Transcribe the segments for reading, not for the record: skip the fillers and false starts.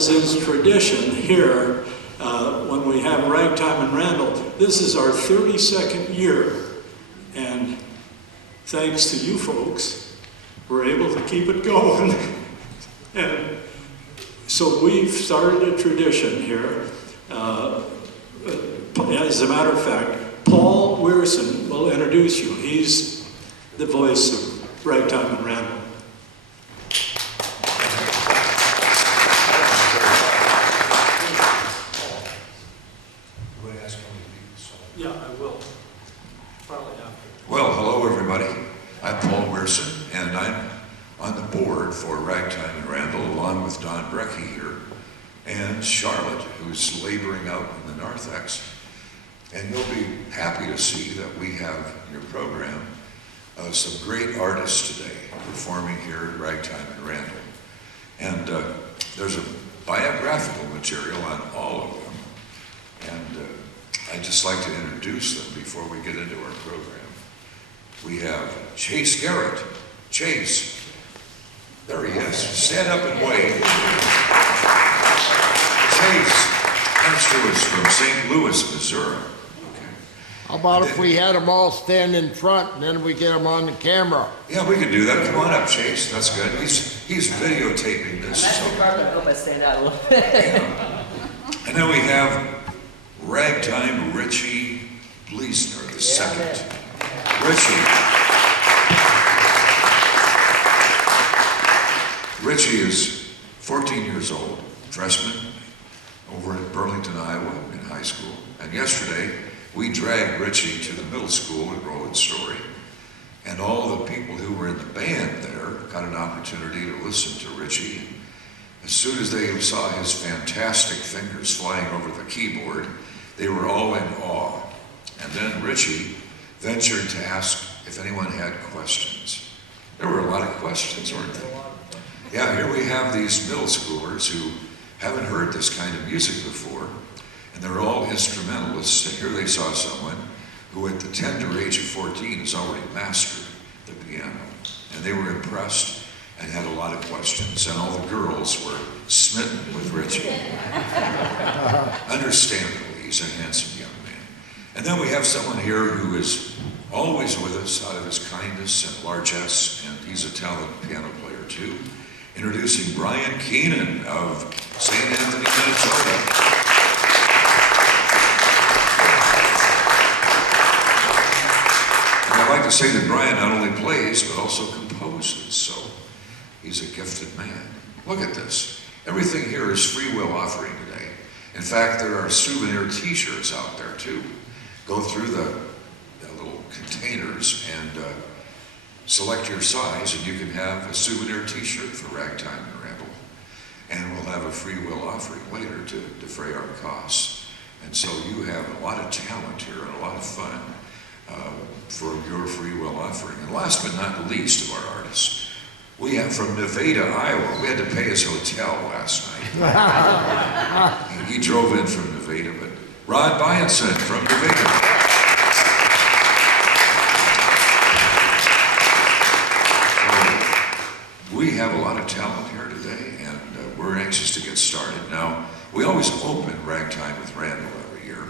Is tradition here when we have Ragtime in Randall. This is our 32nd year, and thanks to you folks, we're able to keep it going. And so we've started a tradition here. As a matter of fact, Paul Biersen will introduce you. He's the voice of Ragtime in Randall. Well, hello everybody. I'm Paul Biersen, and I'm on the board for Ragtime in Randall, along with Don Brecky here, and Charlotte, who's laboring out in the Narthex. And you'll be happy to see that we have in your program some great artists today performing here at Ragtime in Randall. And there's a biographical material on all of them. And I'd just like to introduce them before we get into our program. We have Chase Garrett. Chase, there he is. Stand up and wave. Chase comes to us from St. Louis, Missouri. Okay. How about if we had them all stand in front and then we get them on the camera? Yeah, we can do that. Come on up, Chase. That's good. He's videotaping this. That's the part that I hope I stand out a little bit. Yeah. And then we have Ragtime Richie Bleasner, the second. Richie is 14 years old, freshman, over at Burlington, Iowa, in high school. And yesterday, we dragged Richie to the middle school at Roland Story. And all the people who were in the band there got an opportunity to listen to Richie. As soon as they saw his fantastic fingers flying over the keyboard, they were all in awe. And then Richie ventured to ask if anyone had questions. There were a lot of questions, weren't there? Yeah, here we have these middle schoolers who haven't heard this kind of music before, and they're all instrumentalists, and here they saw someone who at the tender age of 14 has already mastered the piano. And they were impressed and had a lot of questions, and all the girls were smitten with Richie. Understandably, he's a handsome young man. And then we have someone here who is always with us out of his kindness and largesse, and he's a talented piano player too. Introducing Brian Keenan of St. Anthony, Minnesota. And I'd like to say that Brian not only plays, but also composes, so he's a gifted man. Look at this. Everything here is free will offering today. In fact, there are souvenir t-shirts out there too. Go through the little containers and select your size, and you can have a souvenir t-shirt for Ragtime in Randall. And we'll have a free will offering later to defray our costs. And so you have a lot of talent here and a lot of fun for your free will offering. And last but not least of our artists, we have from Nevada, Iowa. We had to pay his hotel last night. He drove in from Nevada, but Rod BIENSEN from Nevada. We have a lot of talent here today, and we're anxious to get started. Now, we always open Ragtime with Randall every year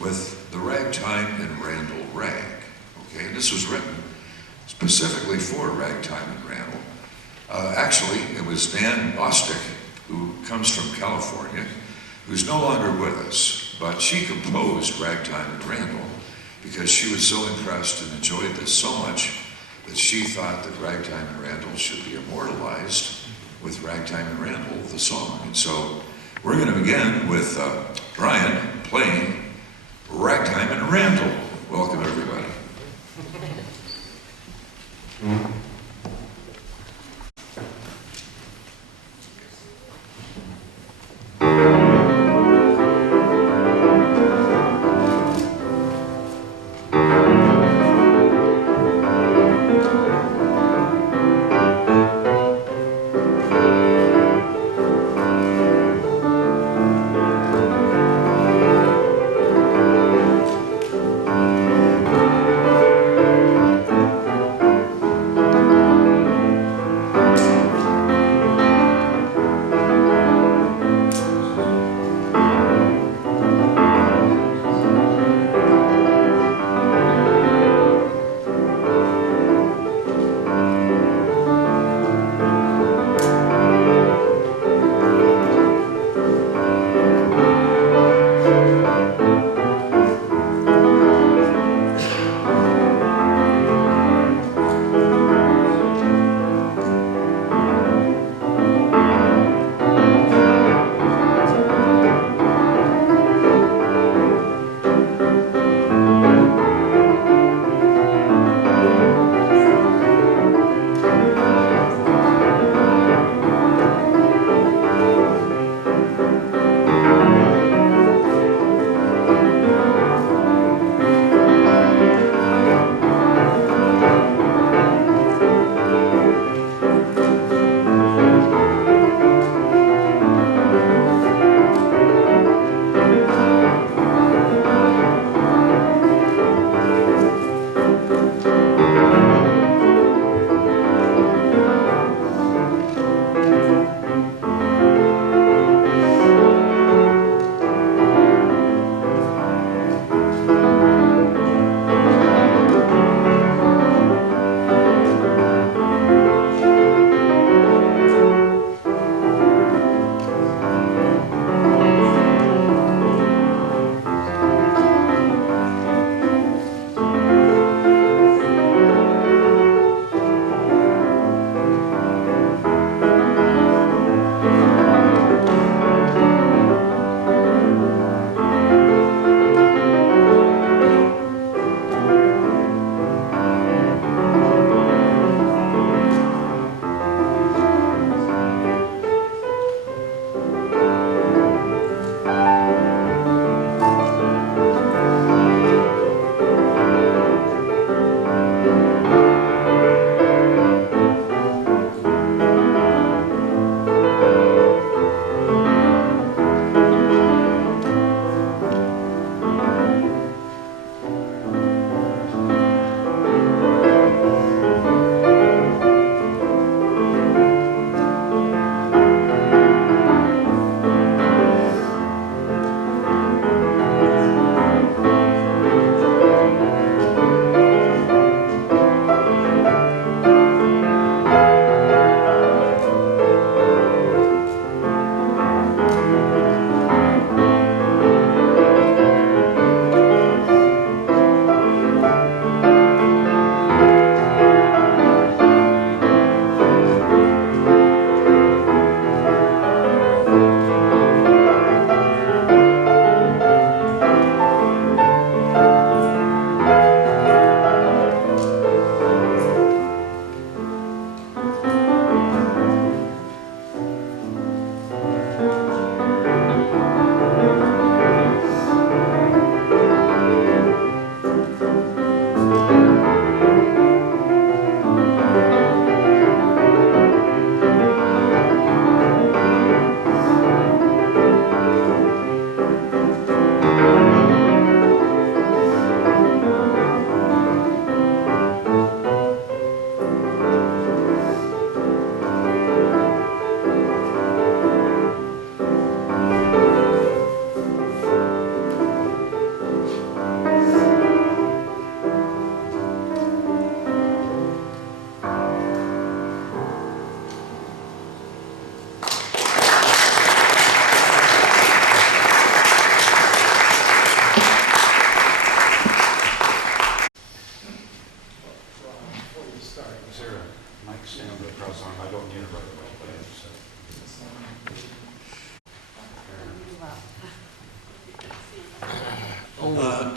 with the Ragtime in Randall Rag. Okay, and this was written specifically for Ragtime in Randall. Actually, it was Dan Bostic, who comes from California, who's no longer with us, but she composed Ragtime in Randall because she was so impressed and enjoyed this so much that she thought that Ragtime in Randall should be immortalized with Ragtime in Randall, the song. And so we're going to begin with Brian playing Ragtime in Randall. Welcome, everybody.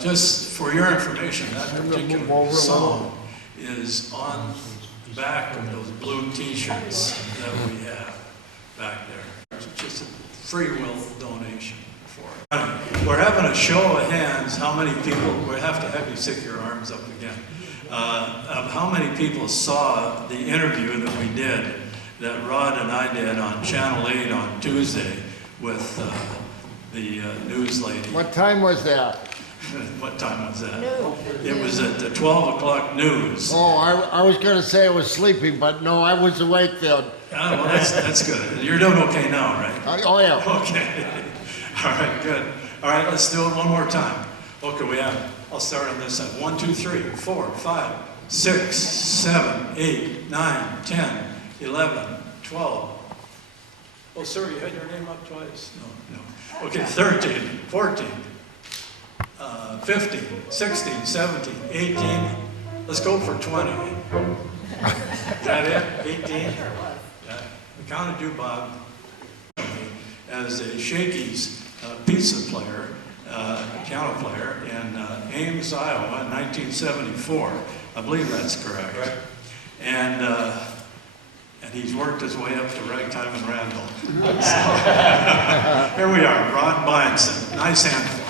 just for your information, that particular song is on the back of those blue t-shirts that we have back there. It's just a free will donation for it. We're having a show of hands, how many people, we have to have you stick your arms up again, of how many people saw the interview that we did, that Rod and I did on Channel 8 on Tuesday with the news lady. What time was that? What time was that? It was at the 12 o'clock news. Oh, I was gonna say I was sleeping, but no, I was awake then. Ah, well, that's good. You're doing okay now, right? Oh, yeah. Okay. All right, good. All right, let's do it one more time. Okay, I'll start on this side. 1, 2, 3, 4, 5, 6, 7, 8, 9, 10, 11, 12. Oh, sorry, you had your name up twice? No. Okay, 13, 14, 15, 16, 17, 18. Let's go for 20. Is that it? 18? Yeah. We counted you, Bob, as a Shakey's pizza player, piano player in Ames, Iowa in 1974. I believe that's correct. Right. And he's worked his way up to Ragtime and Randall. So, here we are, Ron BIENSEN. Nice hand for him.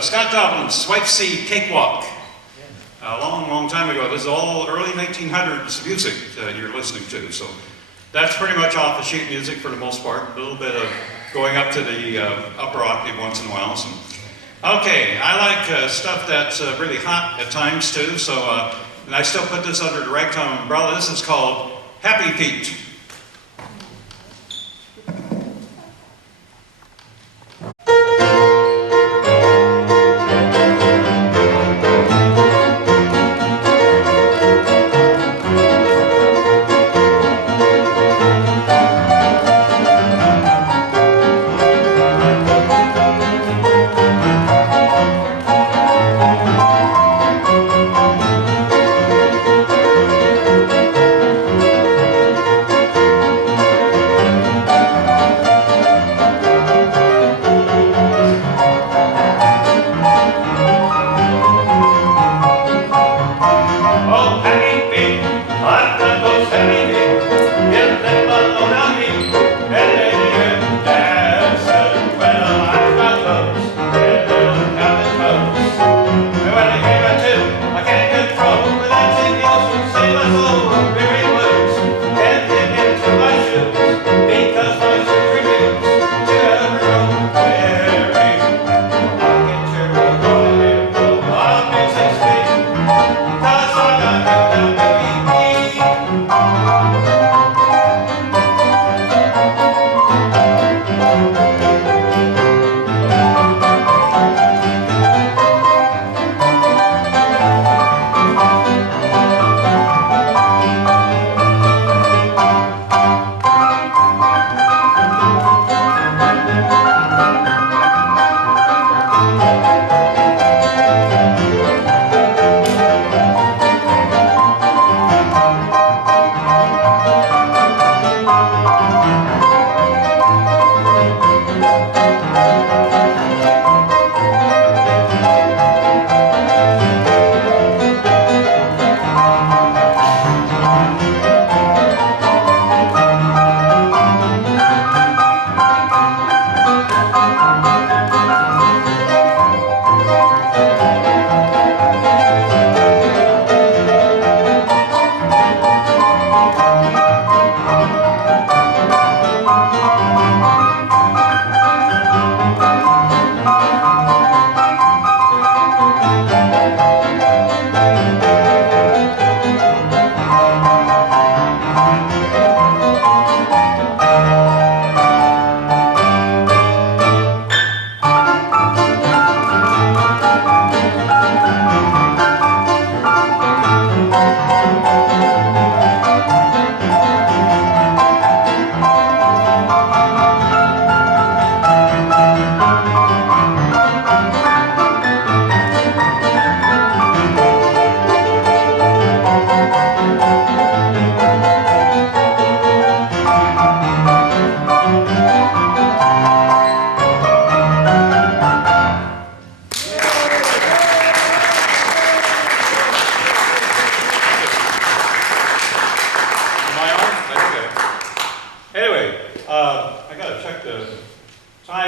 Scott Doblin's Swipe C Cakewalk. A long, long time ago. This is all early 1900s music that you're listening to. So that's pretty much off the sheet music for the most part. A little bit of going up to the upper octave once in a while. So. Okay, I like stuff that's really hot at times too. So and I still put this under the Ragtime umbrella. This is called Happy Feet.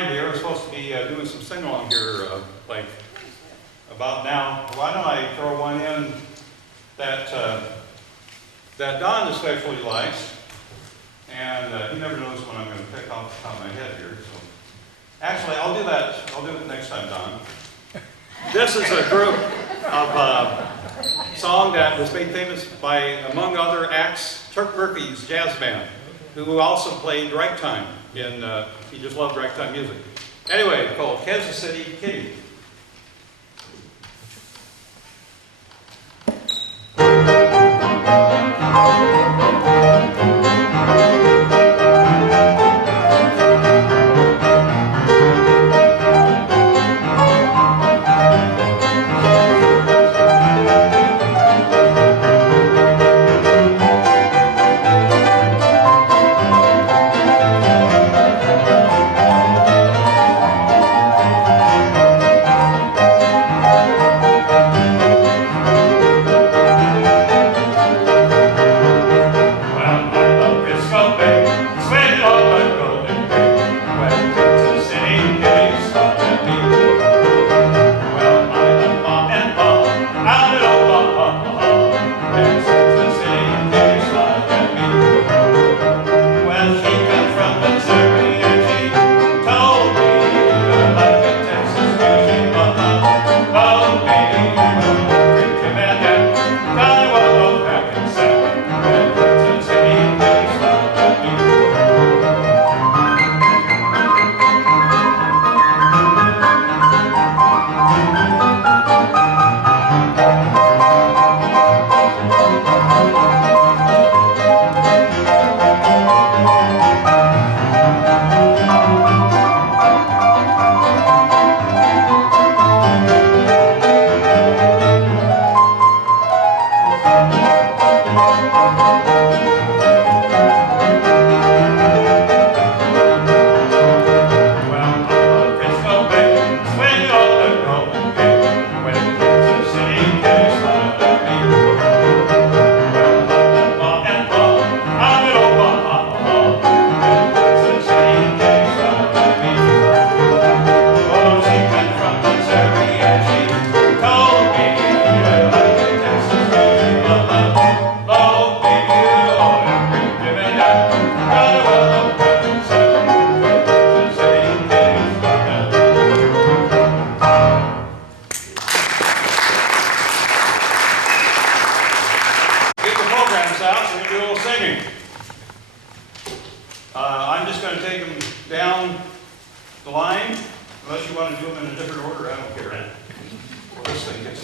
time here. We're supposed to be doing some sing-along here, like about now. Why don't I throw one in that that Don especially likes, and he never knows when I'm going to pick off the top of my head here. So actually, I'll do that. I'll do it next time, Don. This is a group of song that was made famous by, among other acts, Turk Murphy's jazz band, who also played ragtime in, he just loved ragtime music. Anyway, called Kansas City Kitty.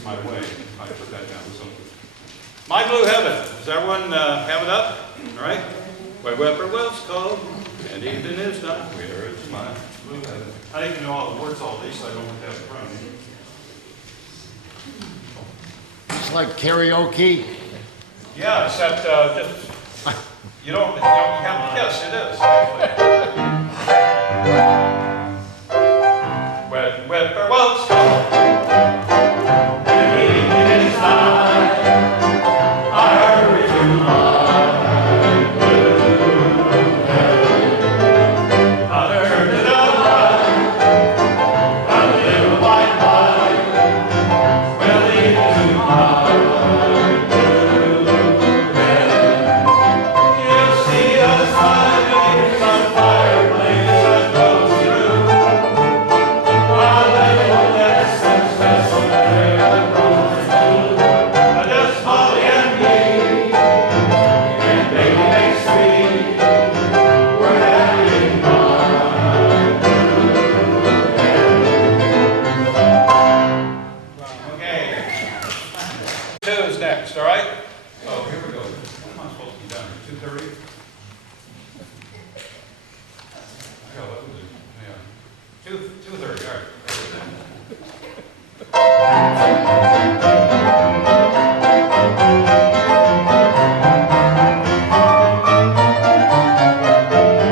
my way. I put that down. So, My Blue Heaven. Does everyone have it up? All right. Where whippoorwills call, and even is done. Where is my blue heaven? I didn't know all the words all these, so I don't have it in front of me. It's like karaoke. Yeah, except just you don't have to guess. It is actually. When whippoorwills call, and even is done, I hurry to my blue heaven. I learned to run, a little white light will lead to my blue heaven. You'll see us finding some fireplace that goes through our little lessons, special prayer that grows through. Just Molly and me, and baby makes three. We're having fun. Okay. Two is next, all right? So here we go. When am I supposed to be done? 2:30? I got 11 to, yeah. 2:30, all right.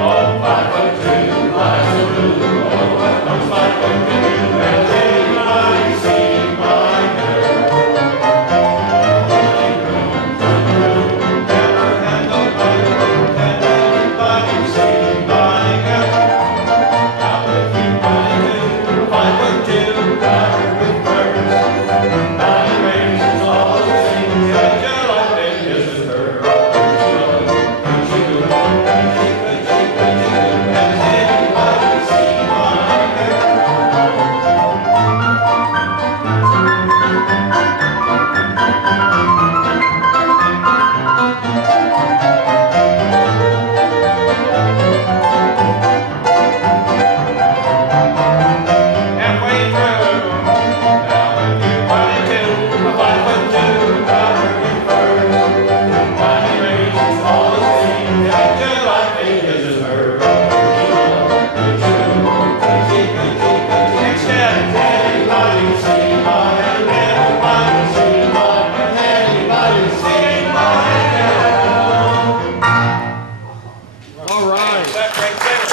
Oh, 5'2", flies blue. Oh, I'm 5'2", and anybody see my hair? Never had nobody, can anybody see my hair? Now if you really do, 5'2", covered with furs, 9 raisins, all the things that you like, then this is her. Has anybody seen my hair? Halfway through, now if you wanted to, a 5'2", covered with furs, 90 raisins, all the things that you like, this is her. Next step, anybody see my hand? Anybody see my hand? Anybody see my hand? All right. That right there.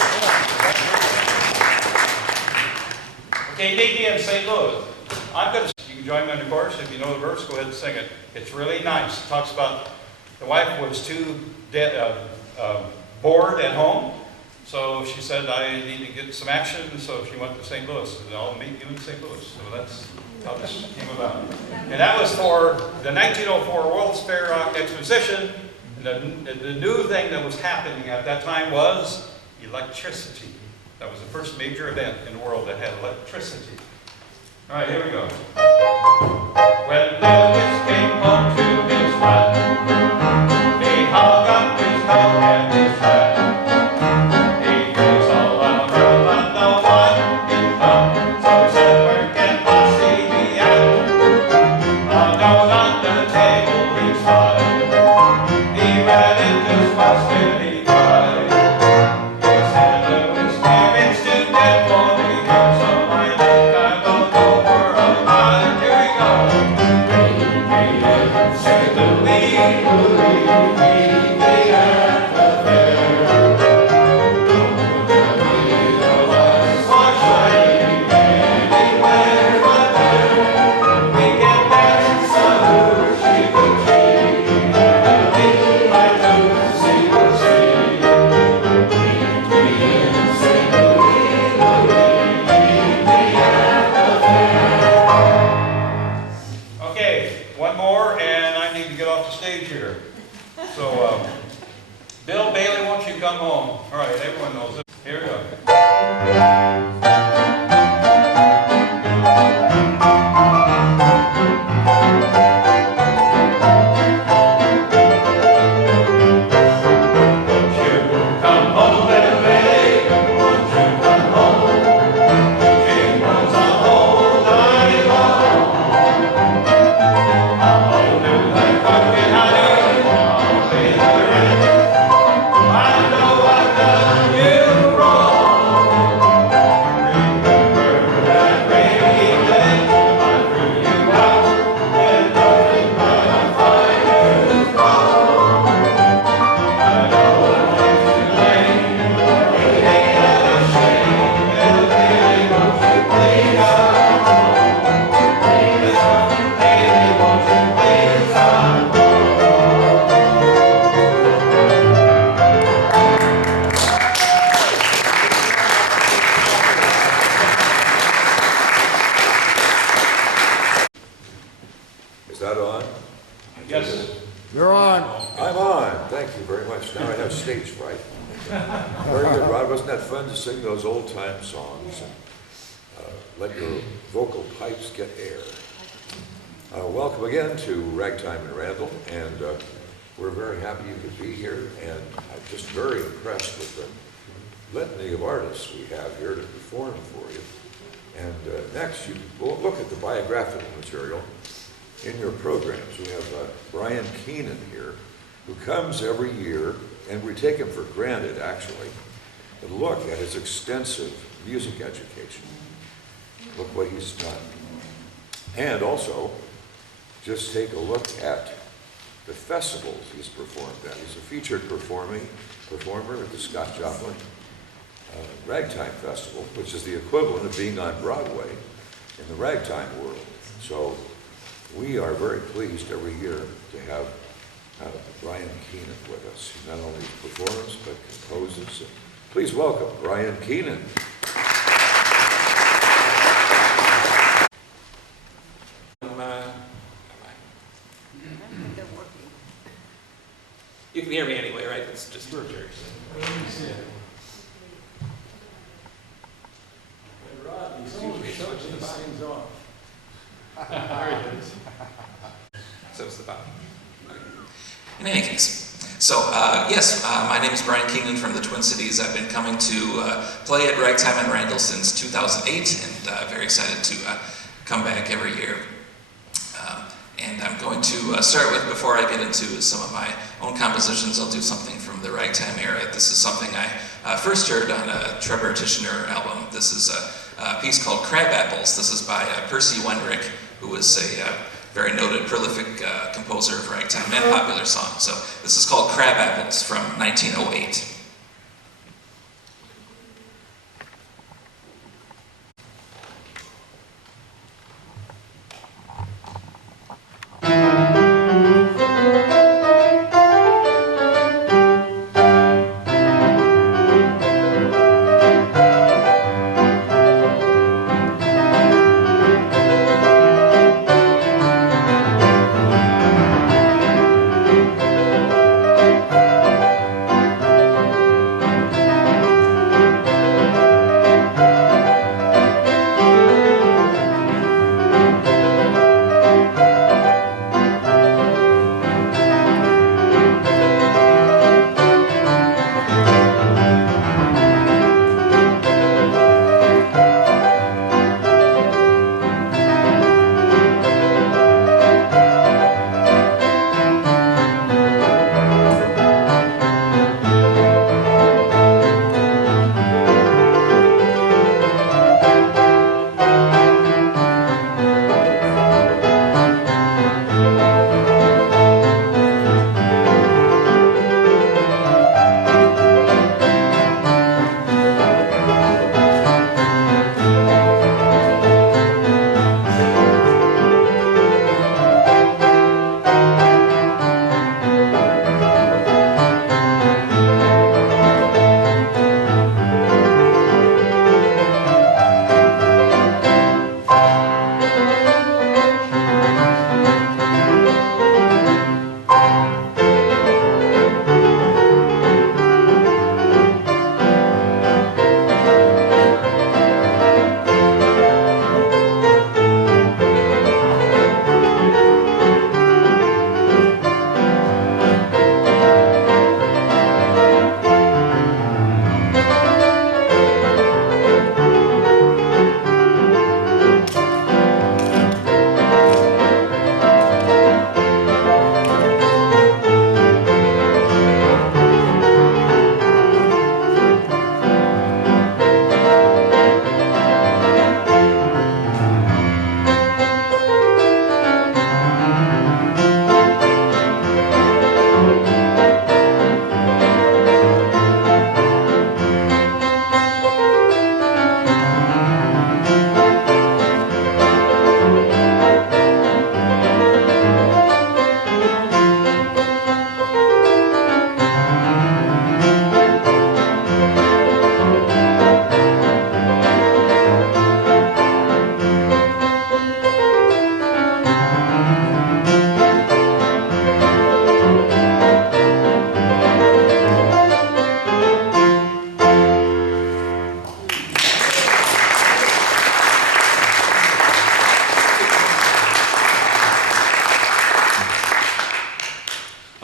Okay, DD in St. Louis. I'm going to, you can join me on the chorus. If you know the verse, go ahead and sing it. It's really nice. It talks about the wife was too bored at home. So she said, I need to get some action. So she went to St. Louis. And I'll meet you in St. Louis. So that's how this came about. And that was for the 1904 World's Fair Exposition. And the new thing that was happening at that time was electricity. That was the first major event in the world that had electricity. All right, here we go. When Lewis came home to his wife, he hung up his coat and his hat. He goes all out, girl, I know what you come. So he said, where can Posse be at? Down on the table he tried. He read it just once till he cried. He said, Lewis, dear, it's too dead for me here, so I think I don't know where I'm at. Here we go. Say Louis, Louis, meet me at the fair. The lights are shining anywhere but there. We can dance some hoochie-coochie. Like to see what see. Meet me in St. Louis, Louis, meet me at the fair. Okay, one more, and I need to get off the stage here. So, Bill Bailey, won't you come home? All right, everyone knows it. Here we go. Won't you come home, little Bailey? Won't you come home? King runs on all night long. You're on. I'm on. Thank you very much. Now I have stage fright. Very good, Rod. Wasn't that fun to sing those old-time songs and let your vocal pipes get air? Welcome again to Ragtime and Randall, and we're very happy you could be here, and I'm just very impressed with the litany of artists we have here to perform for you. And next, you will look at the biographical material in your programs. We have Brian Keenan here, who comes every year, and we take him for granted, actually, to look at his extensive music education. Look what he's done. And also, just take a look at the festivals he's performed at. He's a featured performer at the Scott Joplin Ragtime Festival, which is the equivalent of being on Broadway in the ragtime world. So we are very pleased every year to have Brian Keenan with us. He not only performs, but composes. Please welcome Brian Keenan. You can hear me anyway, right? It's just Let me see it. Rod, he's always shutting these things off. There it is. so it's the bottom. In any case, so yes, my name is Brian Keenan from the Twin Cities. I've been coming to play at Ragtime and Randall since 2008, and very excited to come back every year. And I'm going to start with, before I get into some of my own compositions, I'll do something from the ragtime era. This is something I first heard on a Trevor Tishner album. This is a piece called Crab Apples. This is by Percy Wendrick, who was a very noted, prolific composer of ragtime and popular songs. So this is called Crab Apples from 1908.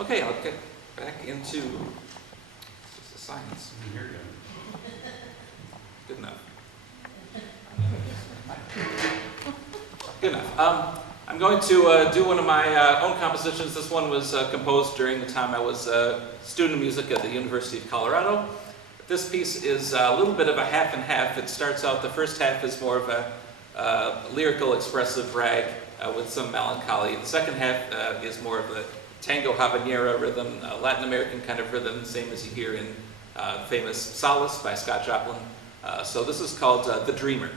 Okay, I'll get back into just the science. Good enough. Good enough. I'm going to do one of my own compositions. This one was composed during the time I was a student of music at the University of Colorado. This piece is a little bit of a half and half. It starts out, the first half is more of a lyrical, expressive rag with some melancholy. The second half is more of a tango habanera rhythm, Latin American kind of rhythm, same as you hear in famous Solace by Scott Joplin. So this is called The Dreamer.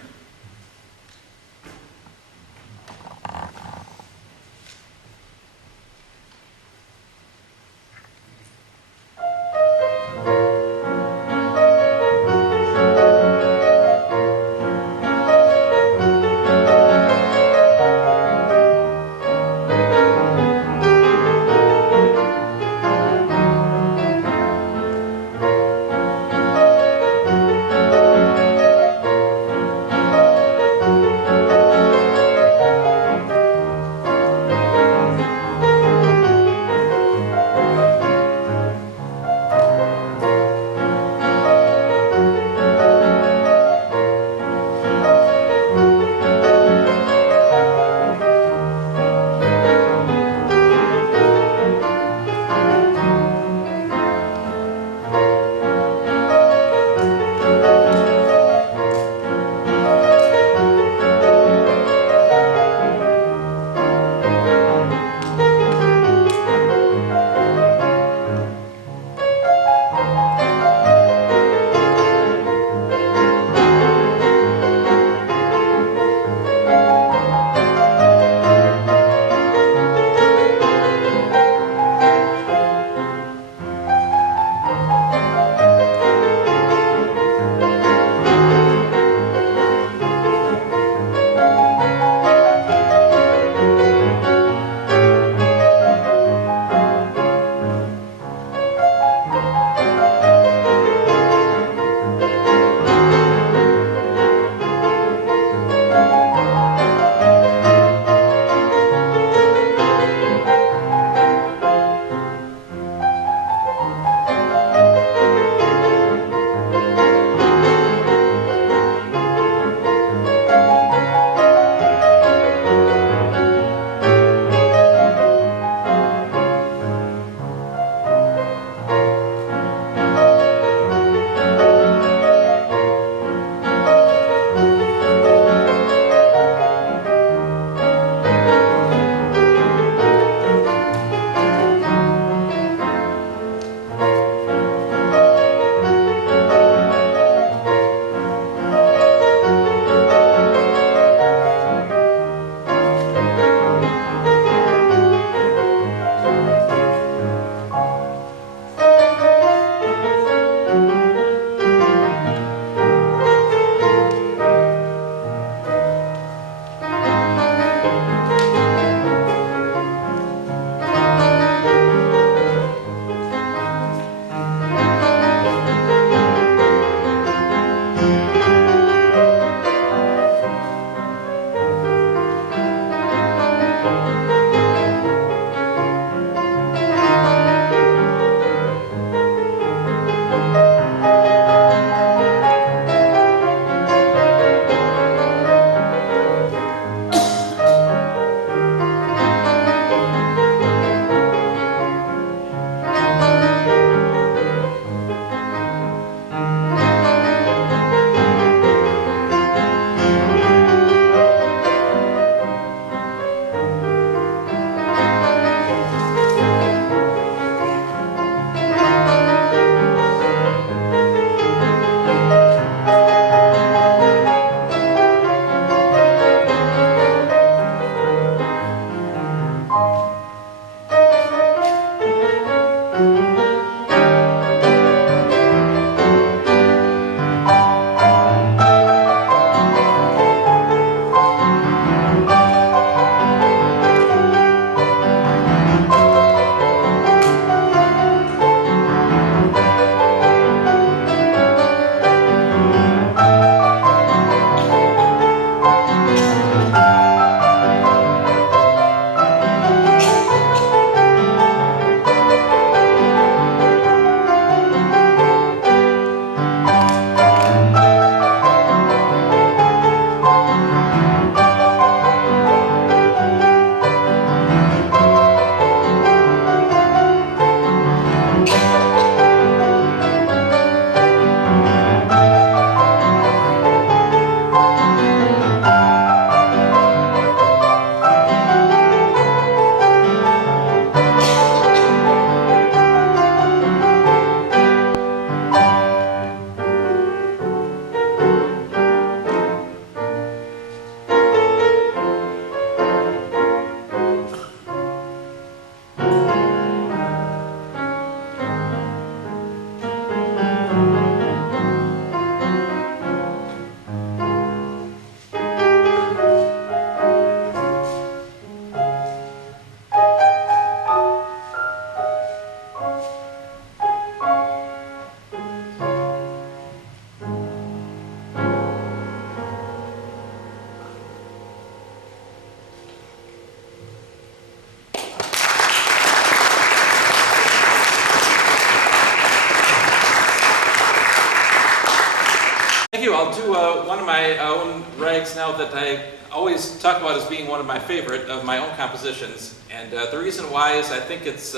stands now that I always talk about as being one of my favorite of my own compositions. And the reason why is I think it's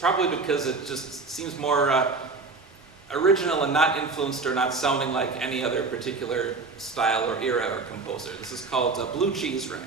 probably because it just seems more original and not influenced or not sounding like any other particular style or era or composer. This is called Blue Cheese Rag.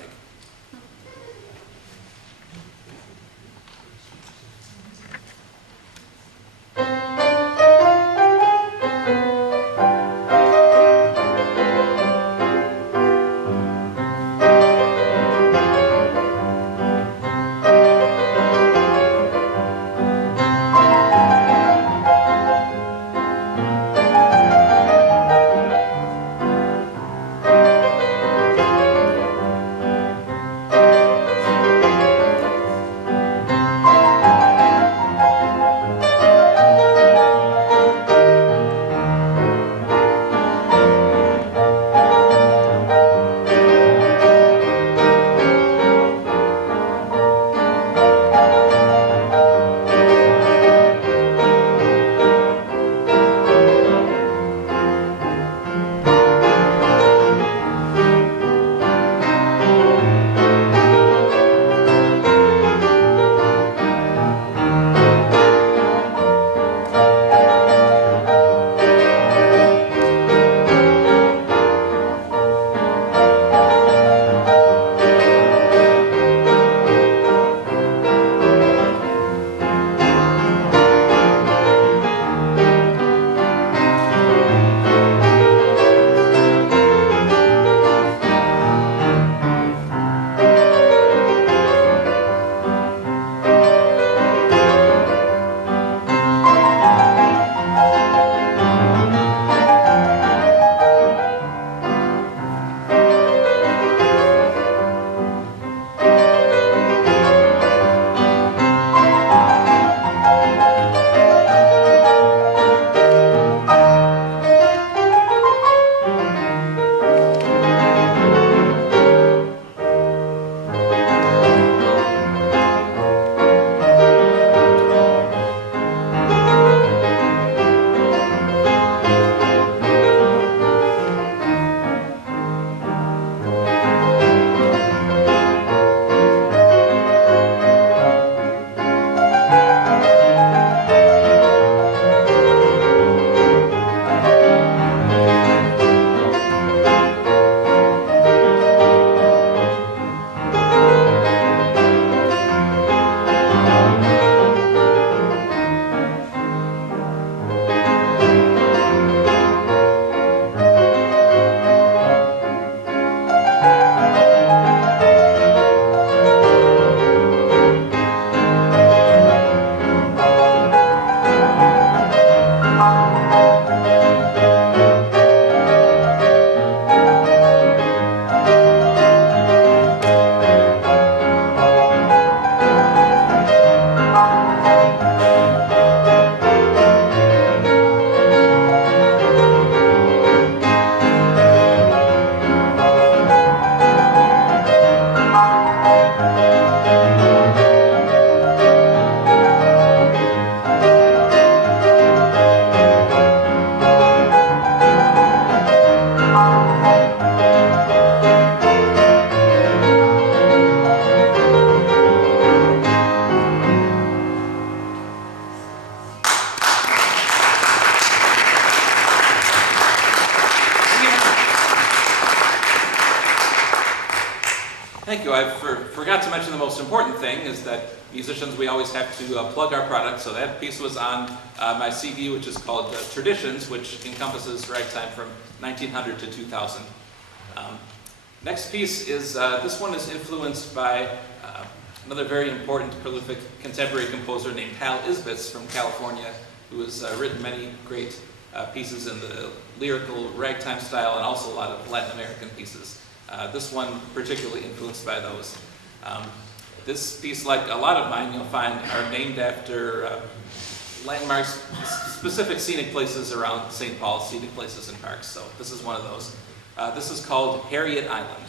Thank you. I forgot to mention the most important thing is that musicians, we always have to plug our product. So that piece was on my CD, which is called Traditions, which encompasses ragtime from 1900 to 2000. Next piece is, this one is influenced by another very important, prolific contemporary composer named Hal Isbitz from California, who has written many great pieces in the lyrical ragtime style and also a lot of Latin American pieces. This one particularly influenced by those. This piece, like a lot of mine, you'll find are named after landmarks, specific scenic places around St. Paul, scenic places and parks. So this is one of those. This is called Harriet Island.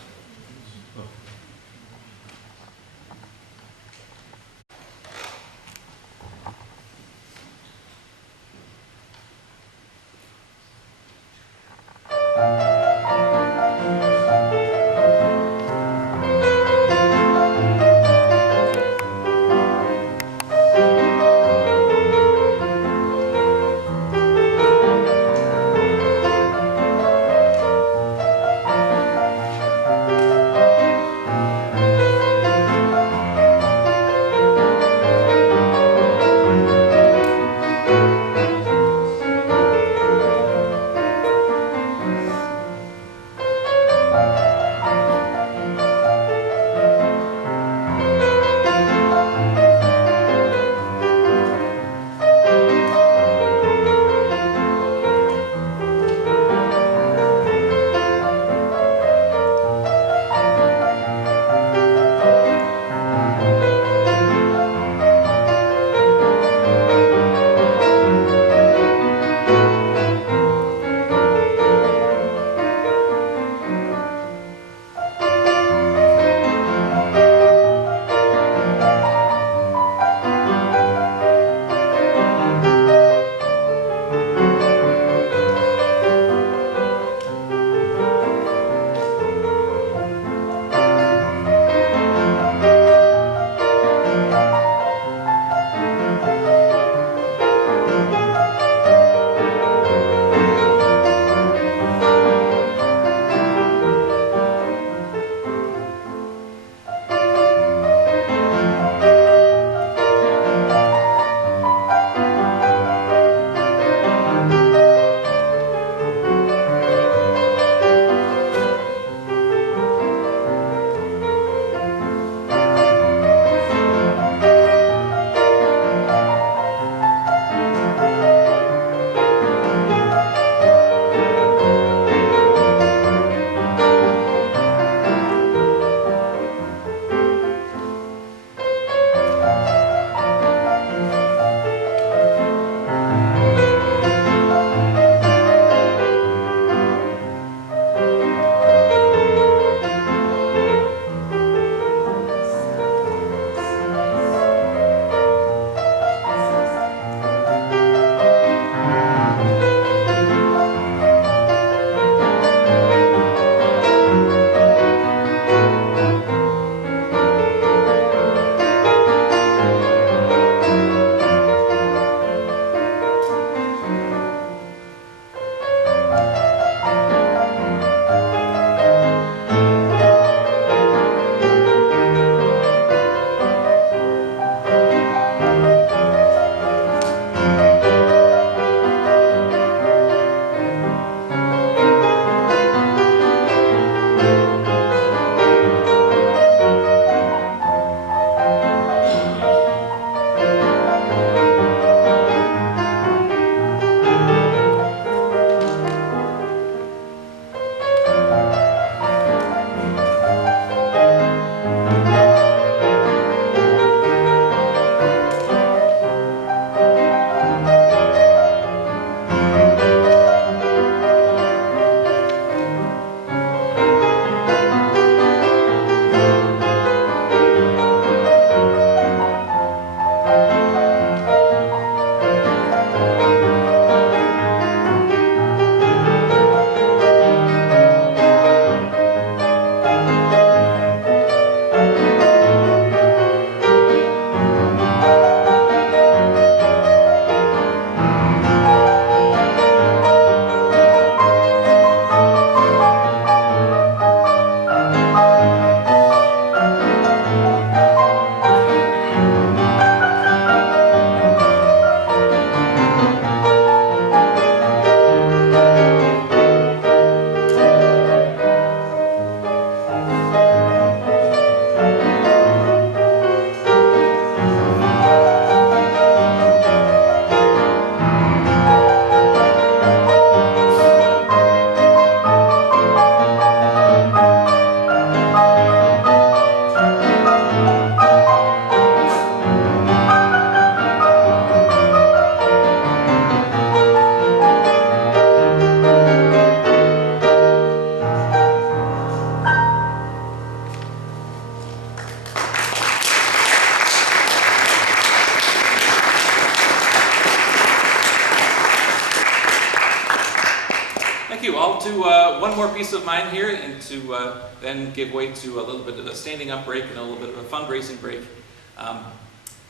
to one more piece of mine here, and to then give way to a little bit of a standing up break and a little bit of a fundraising break.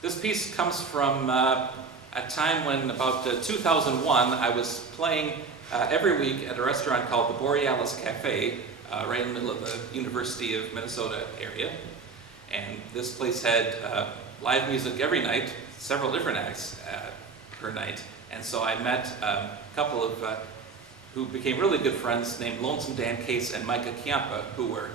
This piece comes from a time when, about 2001, I was playing every week at a restaurant called the Borealis Cafe, right in the middle of the University of Minnesota area. And this place had live music every night, several different acts per night. And so I met a couple of who became really good friends named Lonesome Dan Case and Micah Chiampa, who were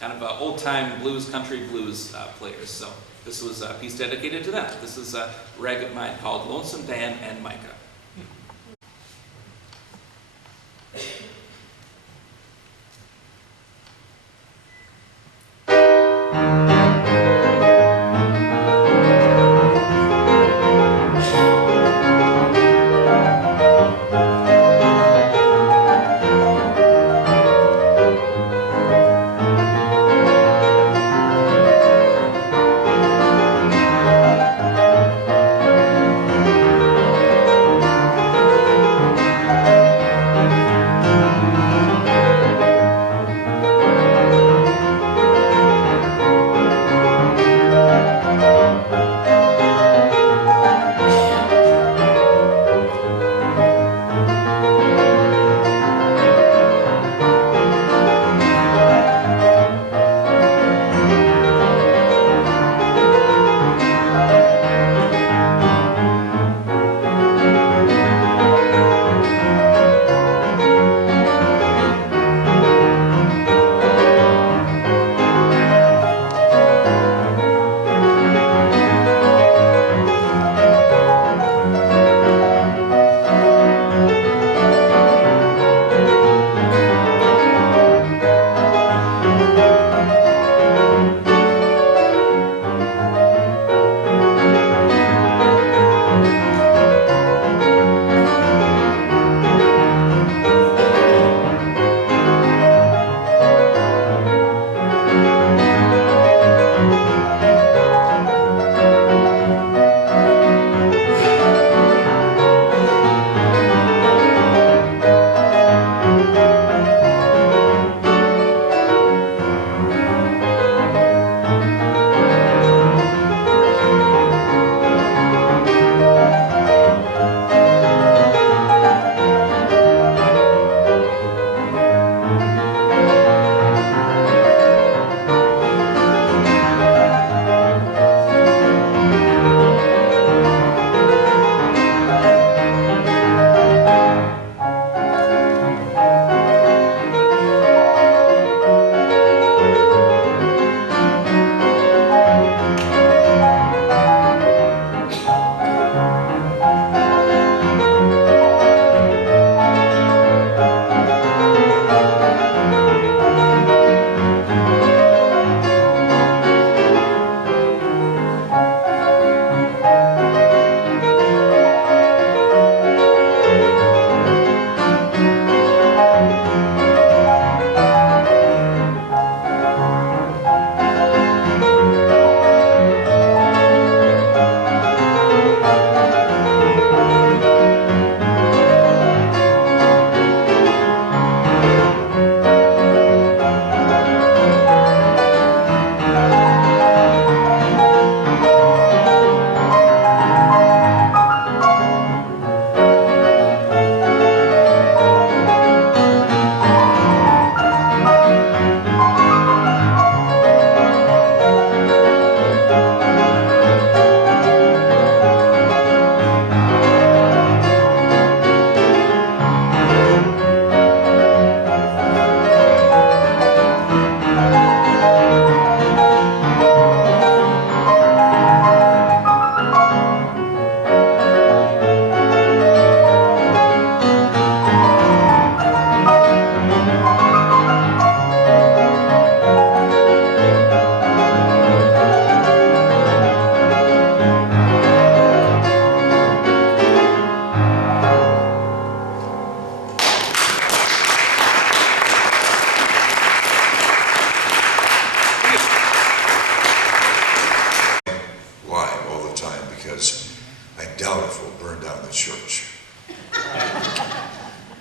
kind of old-time blues, country blues players. So this was a piece dedicated to them. This is a rag of mine called Lonesome Dan and Micah.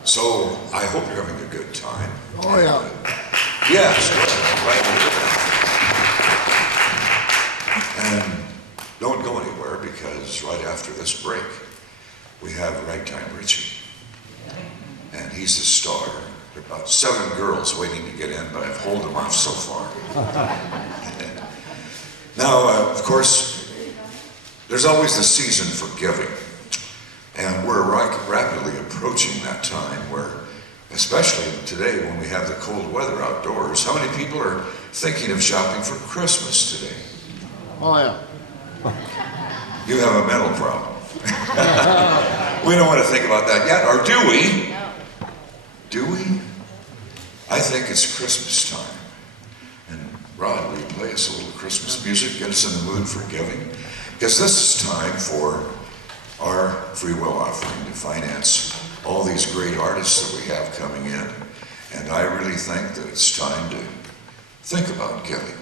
So I hope you're having a good time. Oh, yeah. Yes, good. I'm glad to hear that. And don't go anywhere, because right after this break, we have Ragtime Richie. And he's the star. There are about 7 girls waiting to get in, but I've held them off so far. Now, of course, there's always the season for giving. And we're rapidly approaching that time where, especially today when we have the cold weather outdoors, how many people are thinking of shopping for Christmas today? Oh, yeah. You have a mental problem. We don't want to think about that yet, or do we? No. Do we? I think it's Christmas time. And Rod, will you play us a little Christmas music, get us in the mood for giving? Because this is time for our free will offering to finance all these great artists that we have coming in. And I really think that it's time to think about giving.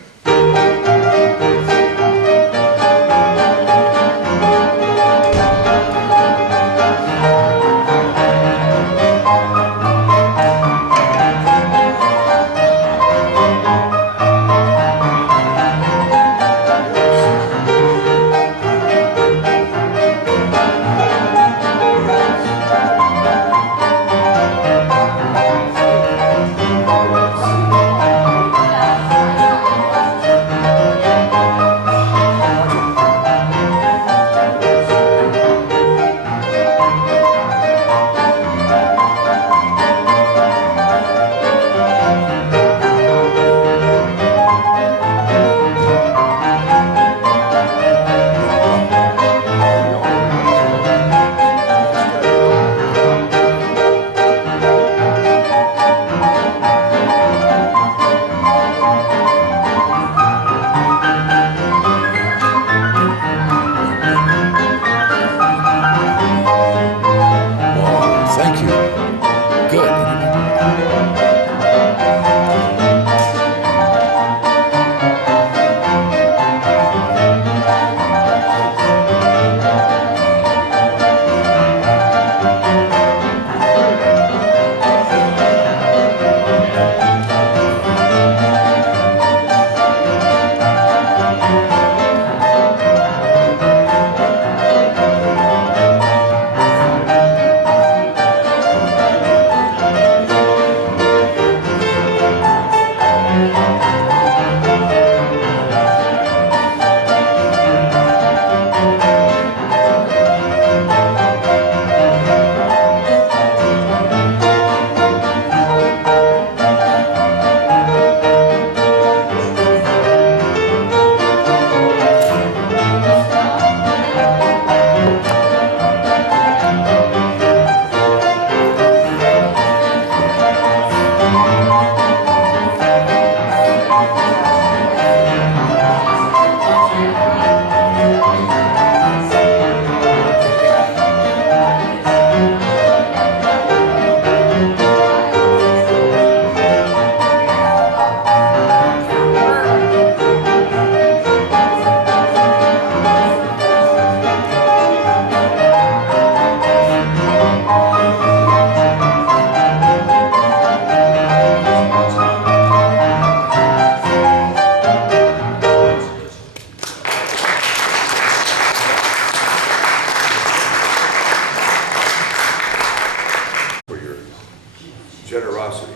Generosity.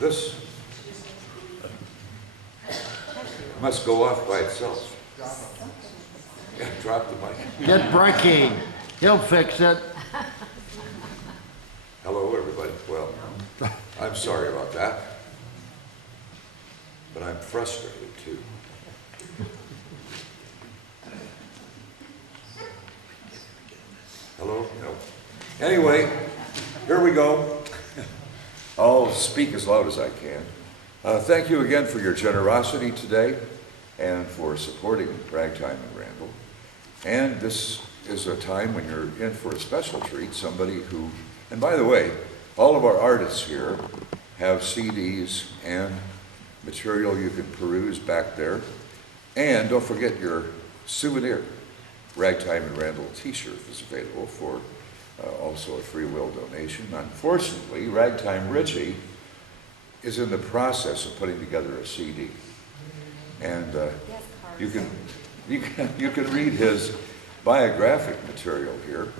This must go off by itself. Yeah, drop the mic. Get Bricky. He'll fix it. Hello, everybody. Well, I'm sorry about that, but I'm frustrated too. Hello? No. Anyway, here we go. I'll speak as loud as I can. Thank you again for your generosity today and for supporting Ragtime and Randall. And this is a time when you're in for a special treat, somebody who, and by the way, all of our artists here have CDs and material you can peruse back there. And don't forget your souvenir Ragtime and Randall t-shirt is available for also a free will donation. Unfortunately, Ragtime Richie is in the process of putting together a CD. And you can read his biographic material here.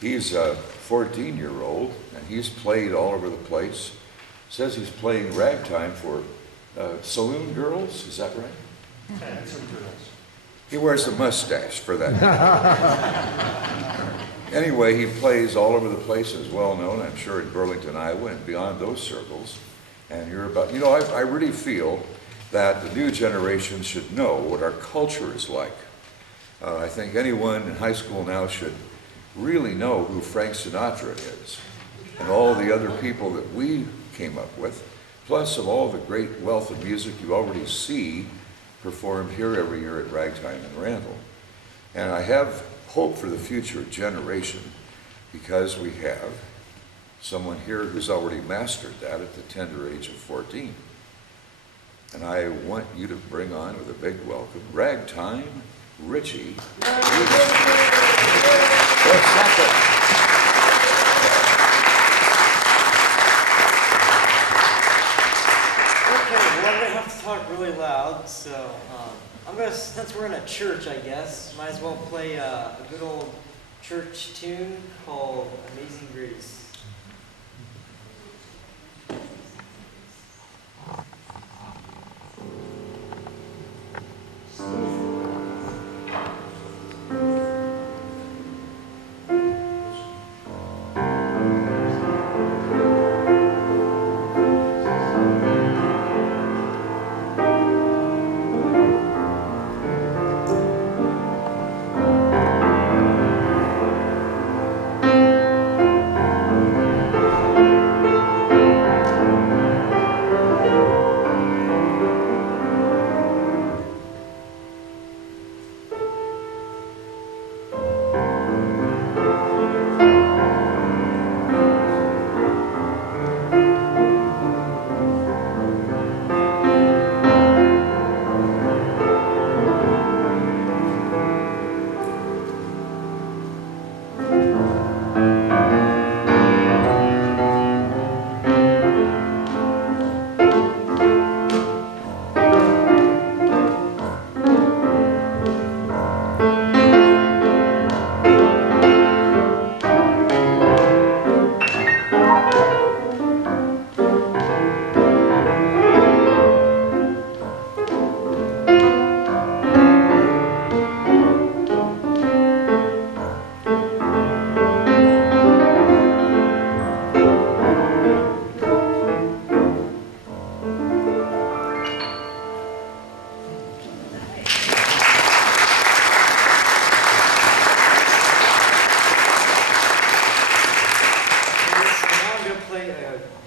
He's a 14-year-old, and he's played all over the place. Says he's playing ragtime for saloon girls, is that right? He wears a mustache for that. Anyway, he plays all over the place and is well known, I'm sure, in Burlington, Iowa, and beyond those circles. And I really feel that the new generation should know what our culture is like. I think anyone in high school now should really know who Frank Sinatra is and all the other people that we came up with, plus of all the great wealth of music you already see performed here every year at Ragtime and Randall. And I have hope for the future generation because we have someone here who's already mastered that at the tender age of 14. And I want you to bring on, with a big welcome, Ragtime Richie. I'm gonna have to talk really loud, so since we're in a church, I guess, might as well play a good old church tune called Amazing Grace.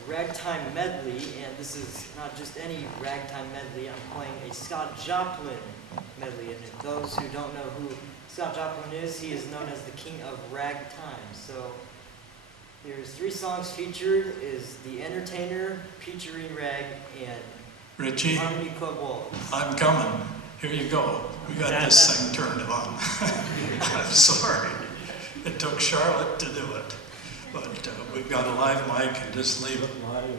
Ragtime medley, and this is not just any ragtime medley. I'm playing a Scott Joplin medley, and if those who don't know who Scott Joplin is, he is known as the king of ragtime. So here's 3 songs featured: is The Entertainer, Featuring Rag, and Richie, Harmony Club Waltz. I'm coming. Here you go. We got this thing turned on. I'm sorry. It took Charlotte to do it. But we've got a live mic and just leave it live.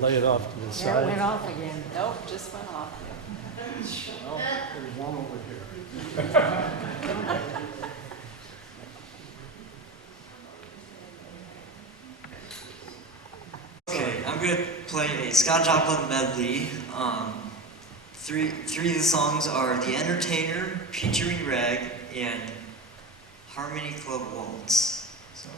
Lay it off to the There it side. went off again. Nope, just went off. Well, there's one over here. Okay, I'm going to play a Scott Joplin medley. Three of the songs are The Entertainer, Featuring Rag, and Harmony Club Waltz. So.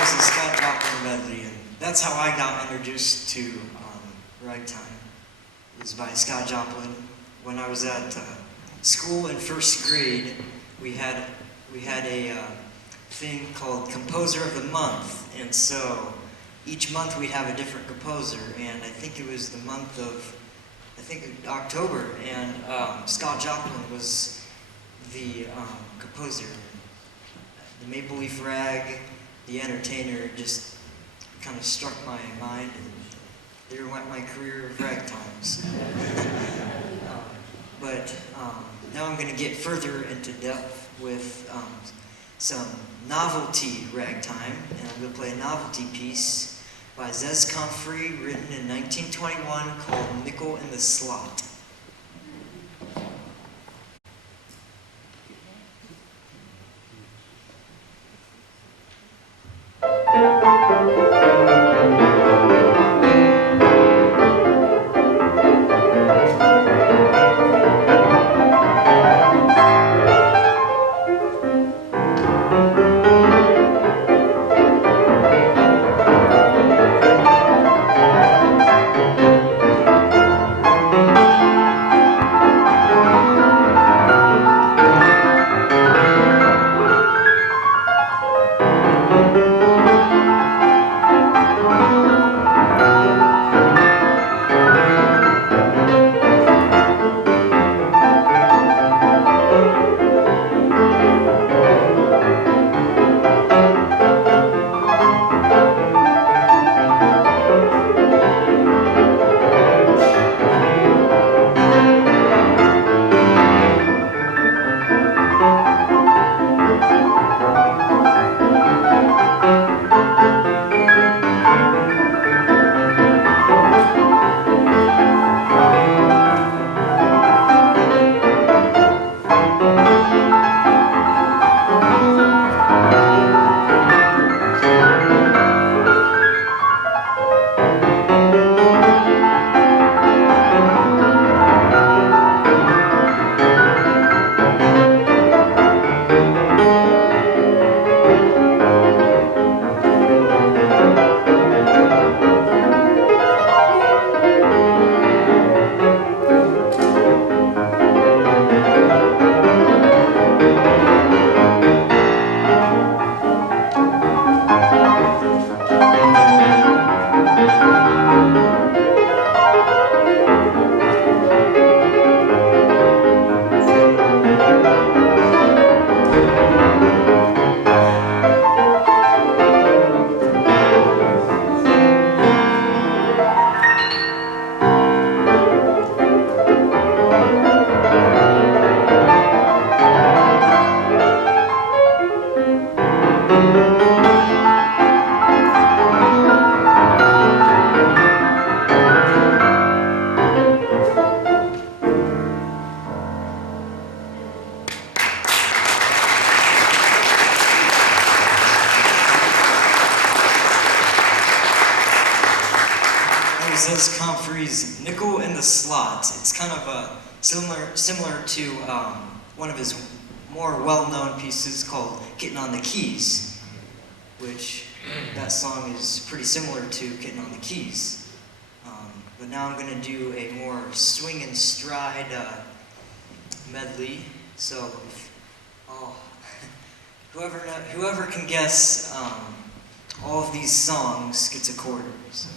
that was a Scott Joplin medley, and that's how I got introduced to Ragtime. It was by Scott Joplin. When I was at school in first grade, we had a thing called Composer of the Month, and so each month we'd have a different composer, and I think it was the month of, October, and Scott Joplin was the composer. The Maple Leaf Rag, The Entertainer, just kind of struck my mind, and there went my career of ragtimes. But now I'm going to get further into depth with some novelty ragtime, and I'm going to play a novelty piece by Zez Comfrey, written in 1921, called Nickel in the Slot. Zez Comfrey's Nickel in the Slot. It's kind of similar to one of his more well-known pieces called Kitten on the Keys, which that song is pretty similar to Kitten on the Keys. But now I'm going to do a more swing and stride medley. So whoever can guess all of these songs gets a quarter. So.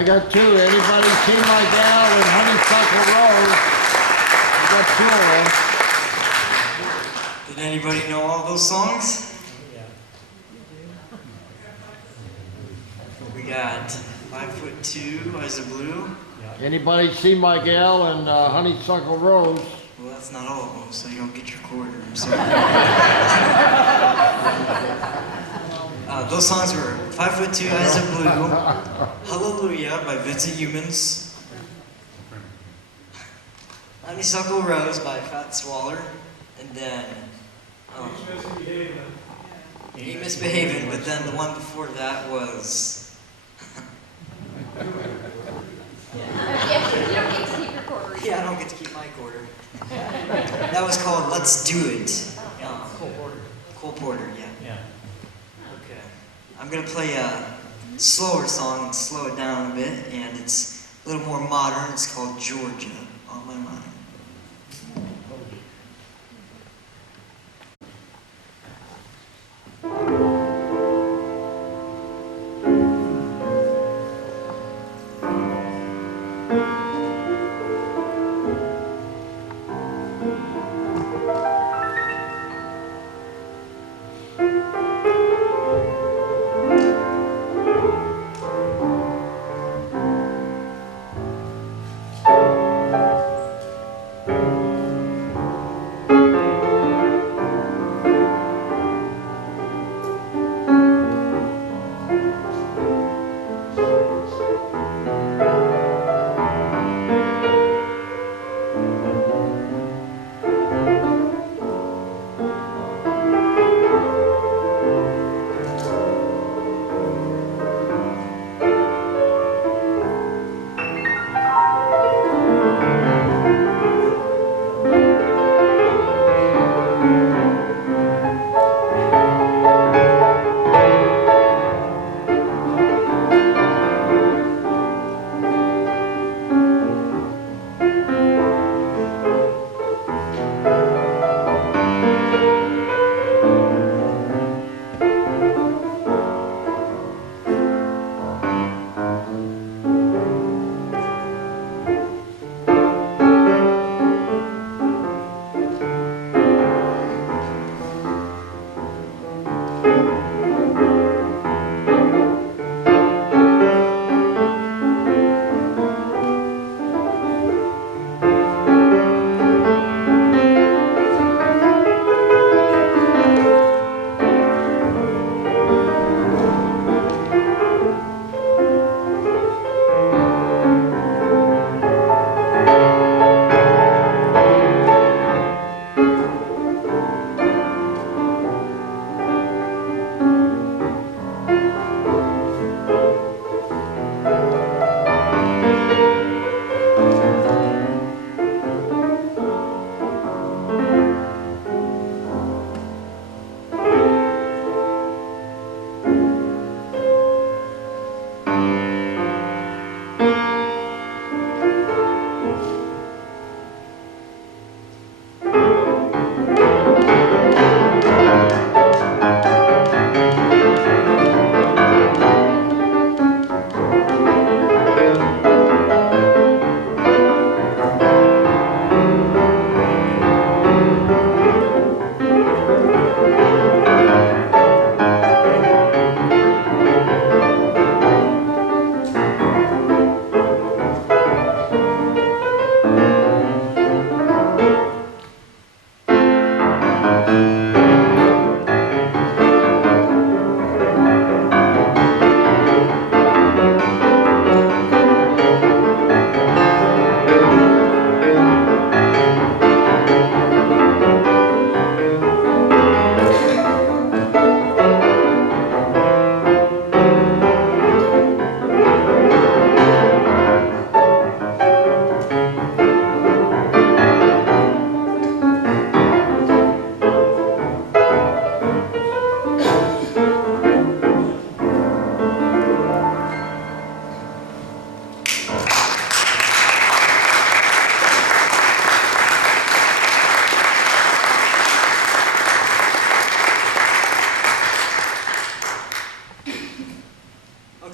I got two. Anybody see my gal in Honeysuckle Rose? I got two of them. Did anybody know all those songs? We got 5'2", Eyes of Blue. Anybody see my gal in Honeysuckle Rose? Well, that's not all of them, so you don't get your quarter. I'm sorry. Those songs were 5'2", Eyes of Blue, Hallelujah by Vincent Youmans, Honeysuckle Rose by Fat Swaller, and then Ain't Misbehavin', but then the one before that was You don't get to keep your quarter. yeah, I don't get to keep my quarter. That was called Let's Do It. Cole Porter, yeah. Okay. I'm gonna play a slower song and slow it down a bit, and it's a little more modern. It's called Georgia on My Mind.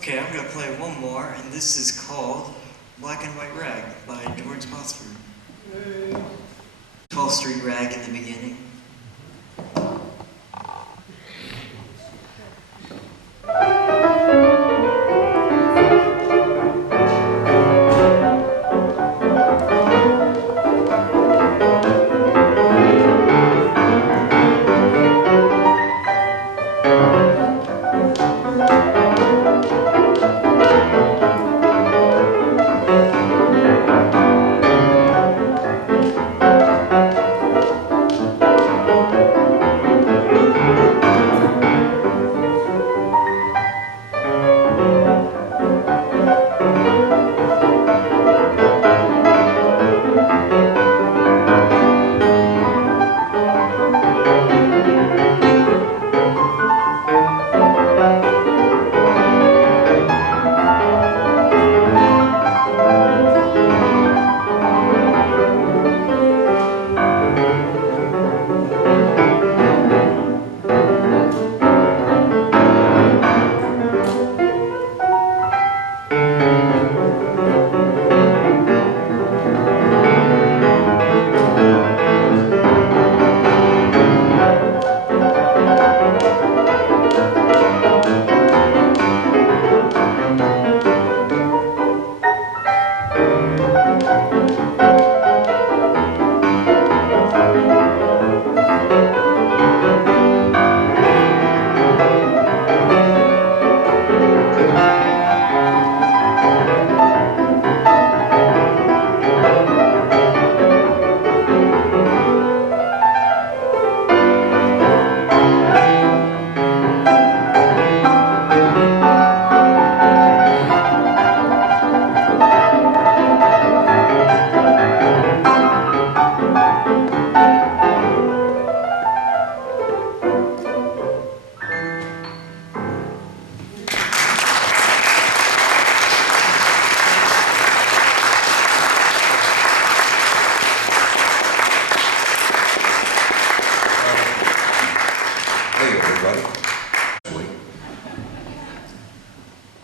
Okay, I'm gonna play one more, and this is called Black and White Rag by George Bosford. 12th Street Rag in the beginning.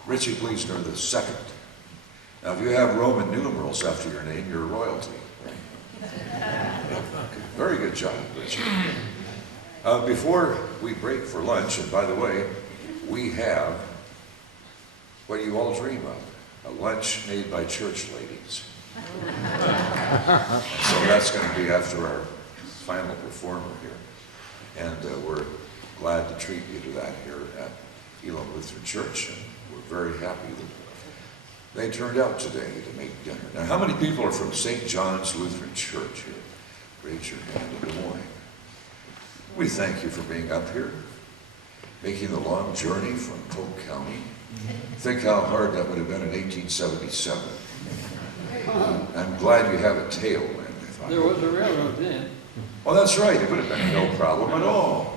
Richie, please turn the second. Now, if you have Roman numerals after your name, you're royalty. Very good job, Richie. Before we break for lunch, and by the way, we have what you all dream of, a lunch made by church ladies. So that's going to be after our final performer here. And we're glad to treat you to that here at Elam Lutheran Church. And we're very happy that they turned out today to make dinner. Now, how many people are from St. John's Lutheran Church here? Raise your hand in Des Moines. We thank you for being up here, making the long journey from Polk County. Think how hard that would have been in 1877. I'm glad you have a tailwind. There was a railroad then. Well, that's right. It would have been no problem at all.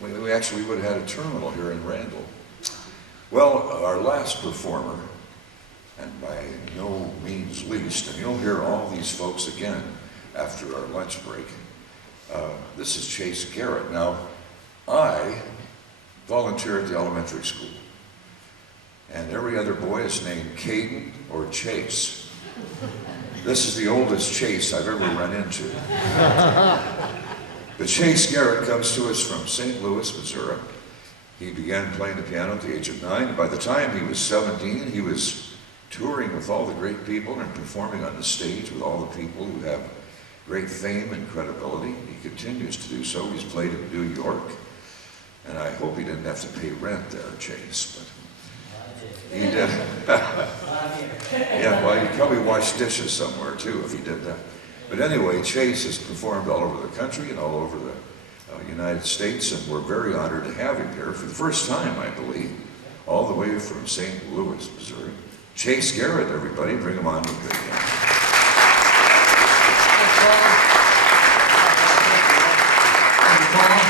We actually would have had a terminal here in Randall. Well, our last performer, and by no means least, and you'll hear all these folks again after our lunch break. This is Chase Garrett. Now, I volunteer at the elementary school, and every other boy is named Caden or Chase. This is the oldest Chase I've ever run into. But Chase Garrett comes to us from St. Louis, Missouri. He began playing the piano at the age of 9. By the time he was 17, he was touring with all the great people and performing on the stage with all the people who have great fame and credibility. He continues to do so. He's played in New York, and I hope he didn't have to pay rent there, Chase, but he did. Yeah, well, he'd probably wash dishes somewhere too if he did that. But anyway, Chase has performed all over the country and all over the United States, and we're very honored to have him here for the first time, I believe, all the way from St. Louis, Missouri. Chase Garrett, everybody, bring him on with a big hand. Thank you, Paul.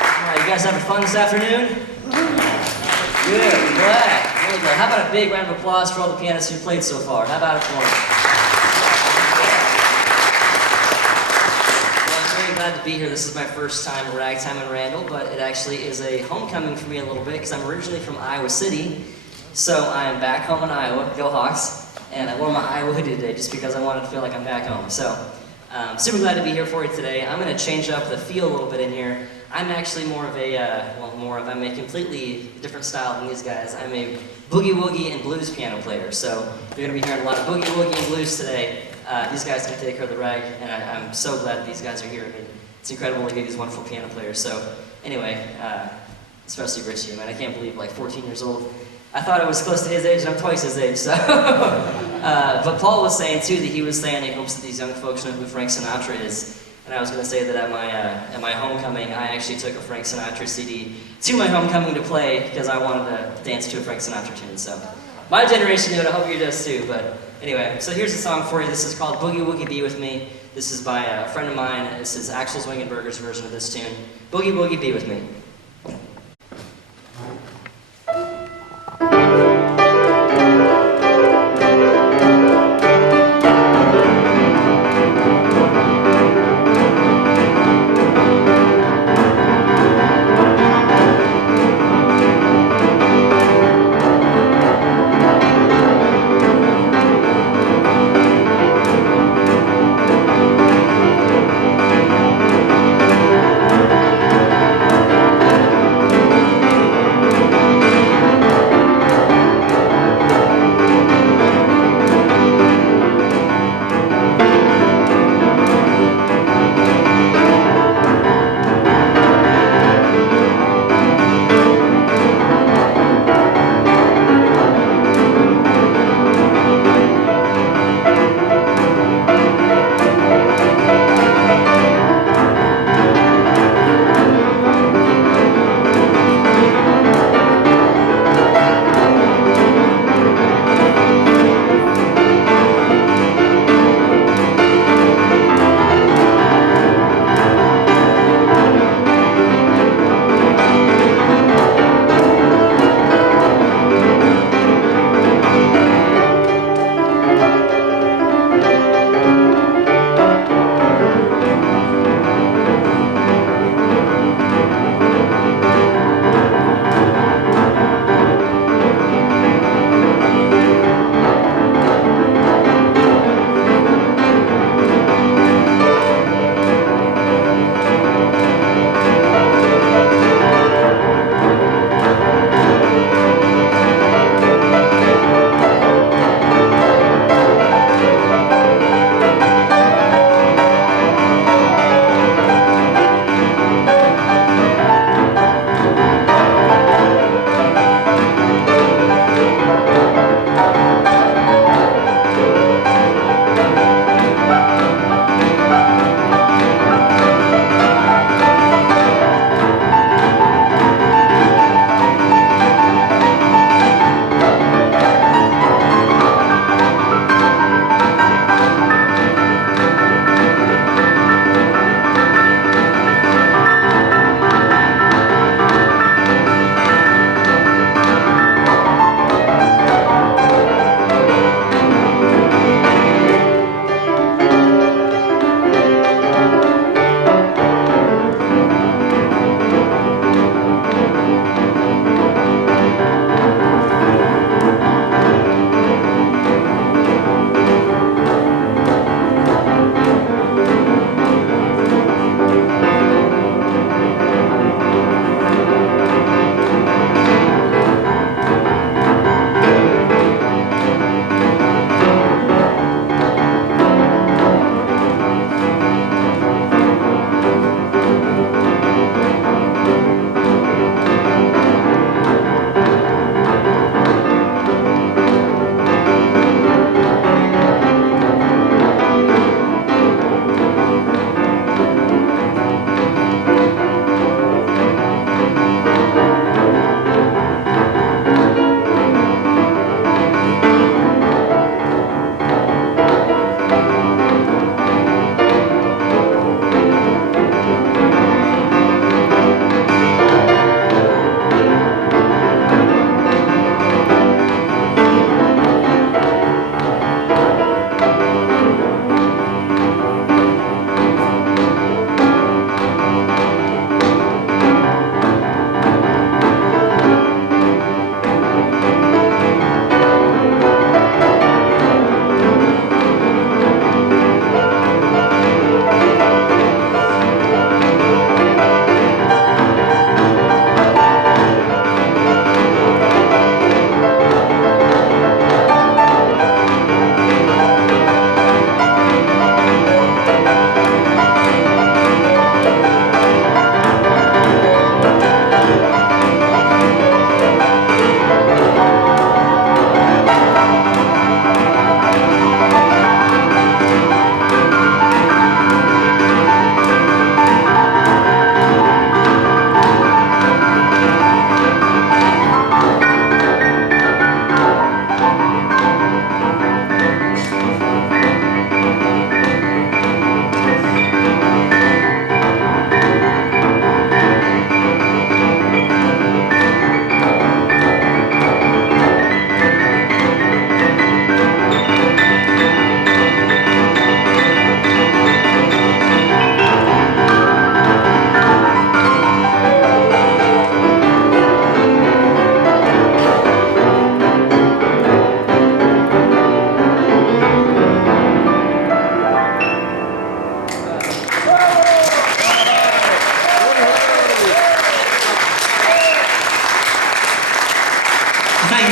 All right, you guys having fun this afternoon? Good, I'm glad. Really glad. How about a big round of applause for all the pianists who played so far? How about it for them? Well, it's very glad to be here. This is my first time at Ragtime in Randall, but it actually is a homecoming for me a little bit because I'm originally from Iowa City. So I'm back home in Iowa, go Hawks, and I wore my Iowa hoodie today just because I wanted to feel like I'm back home. So super glad to be here for you today. I'm going to change up the feel a little bit in here. I'm actually more of a, I'm a completely different style than these guys. I'm a boogie woogie and blues piano player. So you're going to be hearing a lot of boogie woogie and blues today. These guys can take care of the rag, and I'm so glad that these guys are here. I mean, it's incredible to get these wonderful piano players. So anyway, especially Richie, man, I can't believe like 14 years old. I thought I was close to his age, and I'm twice his age, so. But Paul was saying too that he was saying he hopes that these young folks know who Frank Sinatra is. And I was going to say that at my homecoming, I actually took a Frank Sinatra CD to my homecoming to play because I wanted to dance to a Frank Sinatra tune. So my generation knew it. I hope yours does too. But anyway, so here's a song for you. This is called Boogie Woogie Be With Me. This is by a friend of mine. This is Axel Zwingenberger's version of this tune. Boogie Woogie Be With Me.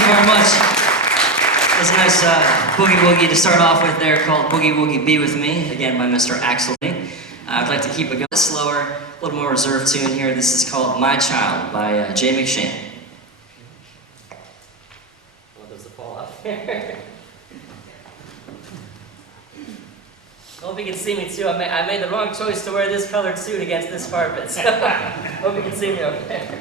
very much. It's a nice boogie woogie to start off with there called Boogie Woogie Be With Me, again by Mr. Axel. I'd like to keep it going slower, a little more reserved tune here. This is called My Child by Jay McShane. What does it fall off here? Hope you can see me too. I made the wrong choice to wear this colored suit against this carpet. So hope you can see me over there.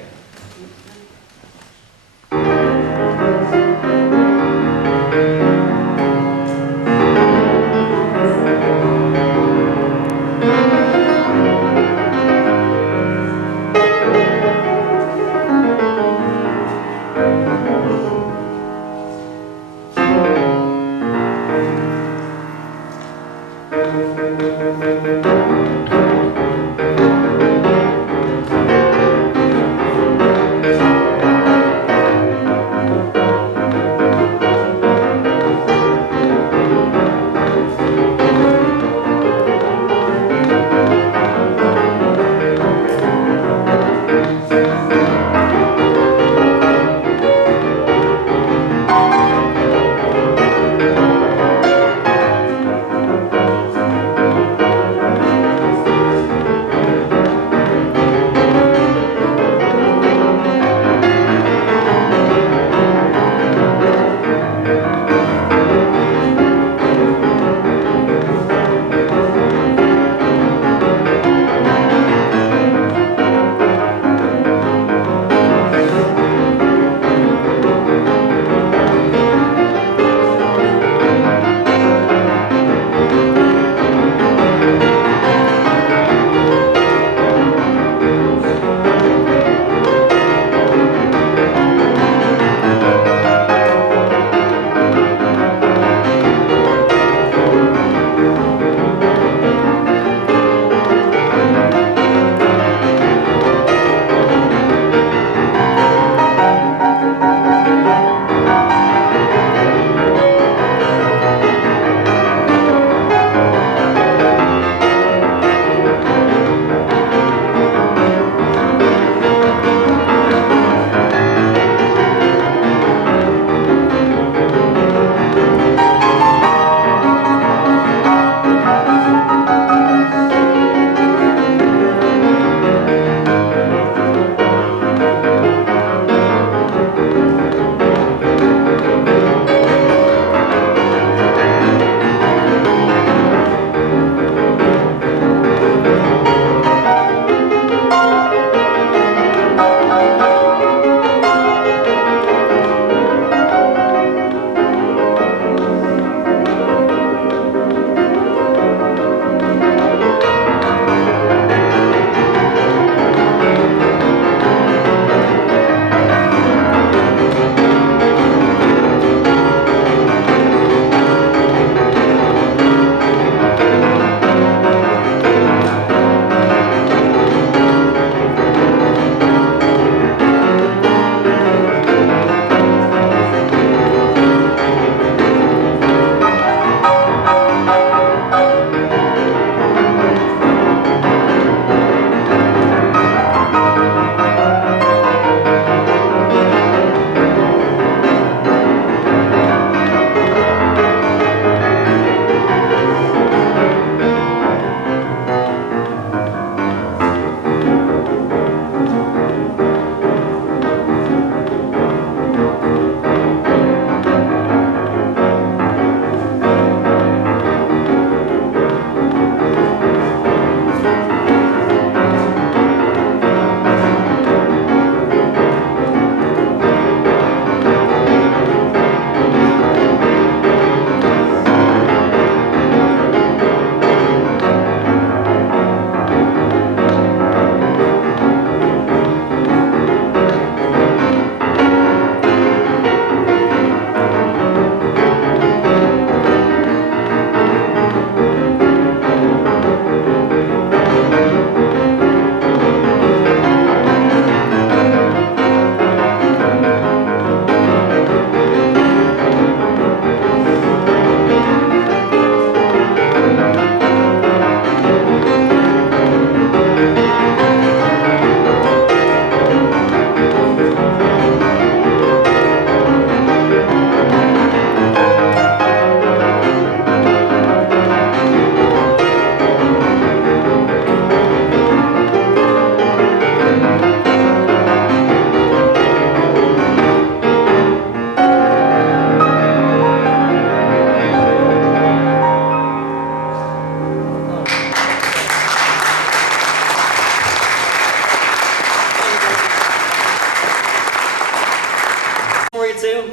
for you too?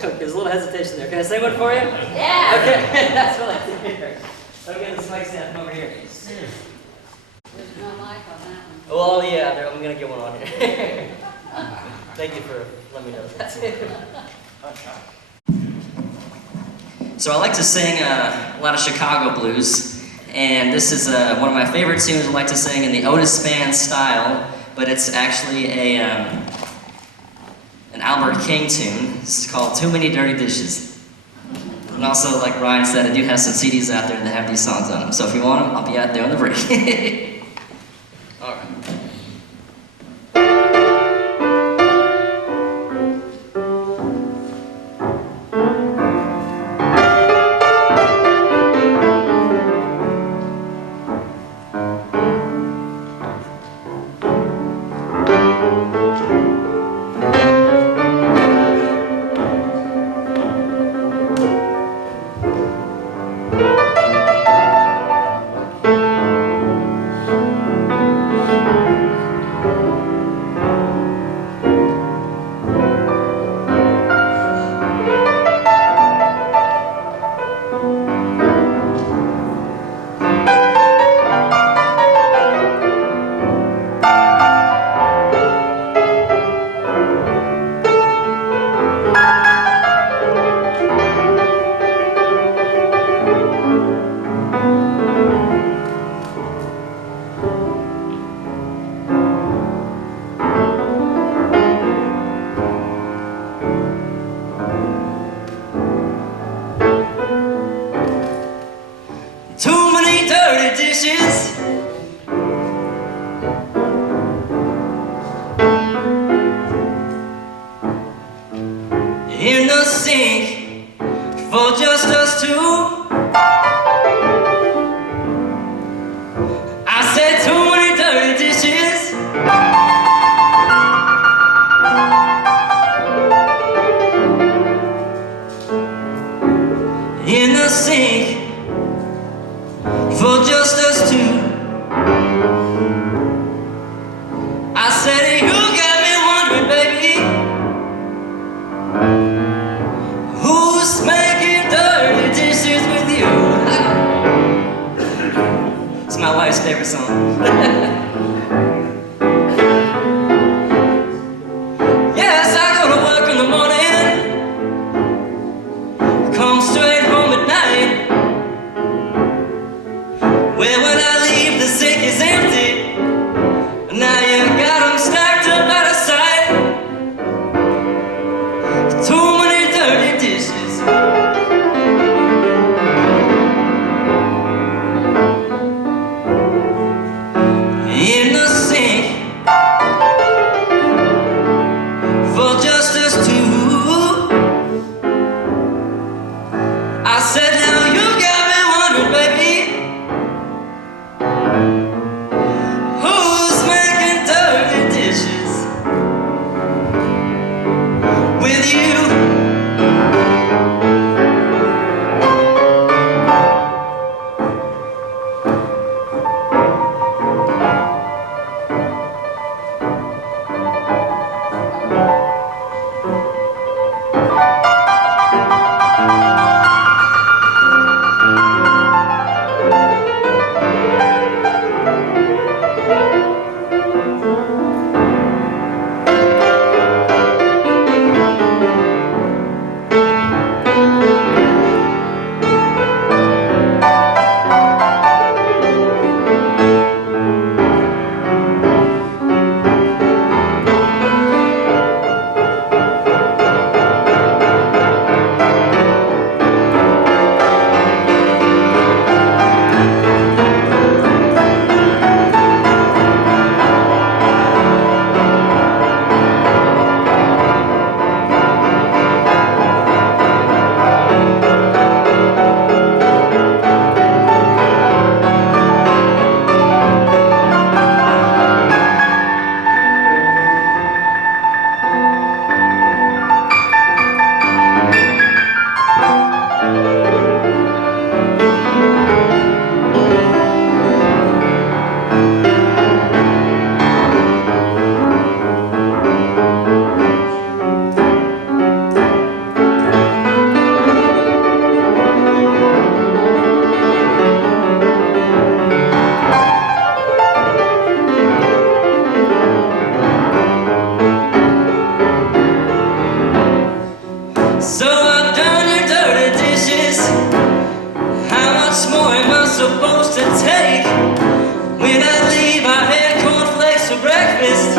Sure. There's a little hesitation there. Can I sing one for you? Yeah. Okay, that's what I like to hear. Okay, this mic stand over here. There's no mic on that one. Well, yeah, I'm gonna get one on here. Thank you for letting me know that. So I like to sing a lot of Chicago blues, and this is one of my favorite tunes I like to sing in the Otis Band style, but it's actually an Albert King tune. It's called Too Many Dirty Dishes. And also, like Ryan said, I do have some CDs out there that have these songs on them, so if you want them, I'll be out there on the break. All right. Too many dirty dishes. In the sink for just us two. I said too many dirty dishes. In the sink for just us two. I said, you got me wondering, baby, who's making dirty dishes with take. When I leave, I had cornflakes for breakfast.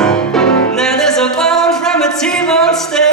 Now there's a bone from a T-bone steak.